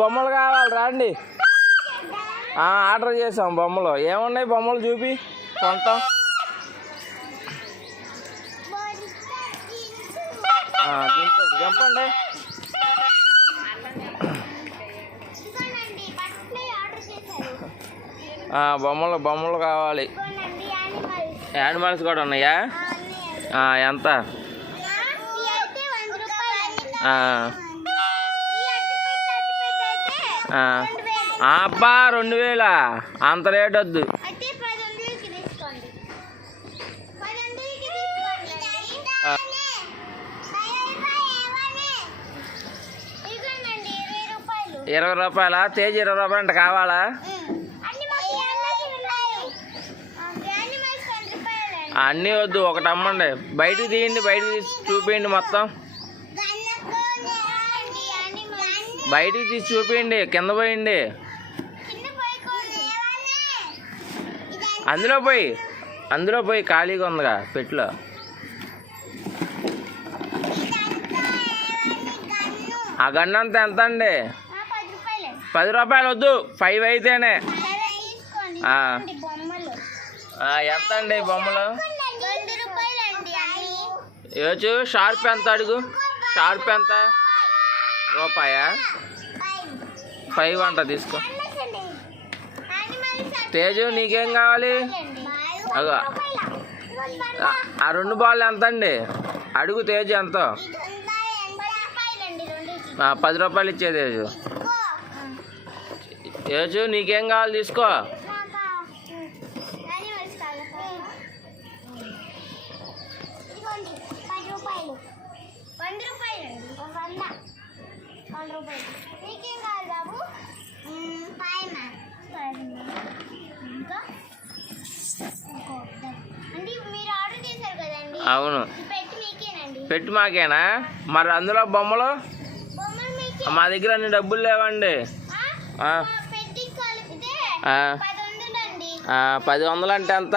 బొమ్మలు కావాలి రండి. ఆర్డర్ చేసాం బొమ్మలు. ఏమున్నాయి బొమ్మలు చూపి కొంటాం. చెప్పండి. బొమ్మలు కావాలి. యానిమల్స్ కూడా ఉన్నాయా? ఎంత? అబ్బా 2000 అంత రేట్ వద్దు. ₹20 తేజ్ ₹20 అంటే కావాలా? అన్నీ వద్దు, ఒకటి అమ్మండి. బయటికి తీయండి, బయటికి తీసి చూపించండి. మొత్తం బయటికి తీసి చూపించండి. కింద పోయండి. అందులో పోయి ఖాళీగా ఉందిగా పెట్టులో. ఆ గన్ను అంతా ఎంత అండి? ₹10 వద్దు, 5 అయితేనే. ఎంత అండి బొమ్మలు? ఏచు షార్ప్ ఎంత అడుగు? షార్ప్ ఎంత? ₹5 అంట. తీసుకో. తేజు నీకేం కావాలి? అగో ఆ 2 బాల్ ఎంత అండి? అడుగు తేజు ఎంతో? ₹10 ఇచ్చే తేజు. తేజు నీకేం కావాలి? తీసుకో. అవును, పెట్టి మాకేనా? మరి అందులో బొమ్మలు మా దగ్గర అన్ని డబ్బులు లేవండి. 10 అంటే ఎంత?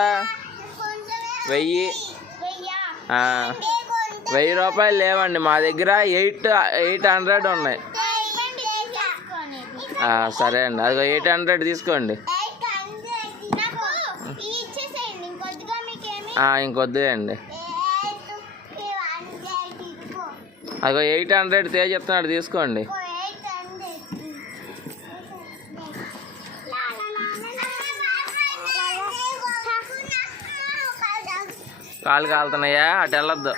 1000 లేవండి మా దగ్గర. 800 ఉన్నాయి. సరే అండి, అది 800 తీసుకోండి. ఇంకొద్దు అండి. అదిగో 800 తేజ్ చెప్తున్నాడు, తీసుకోండి. కాలు కాలుతున్నాయా? అటు వెళ్ళొద్దు.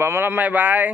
బొమ్మలమ్మాయి బాయ్.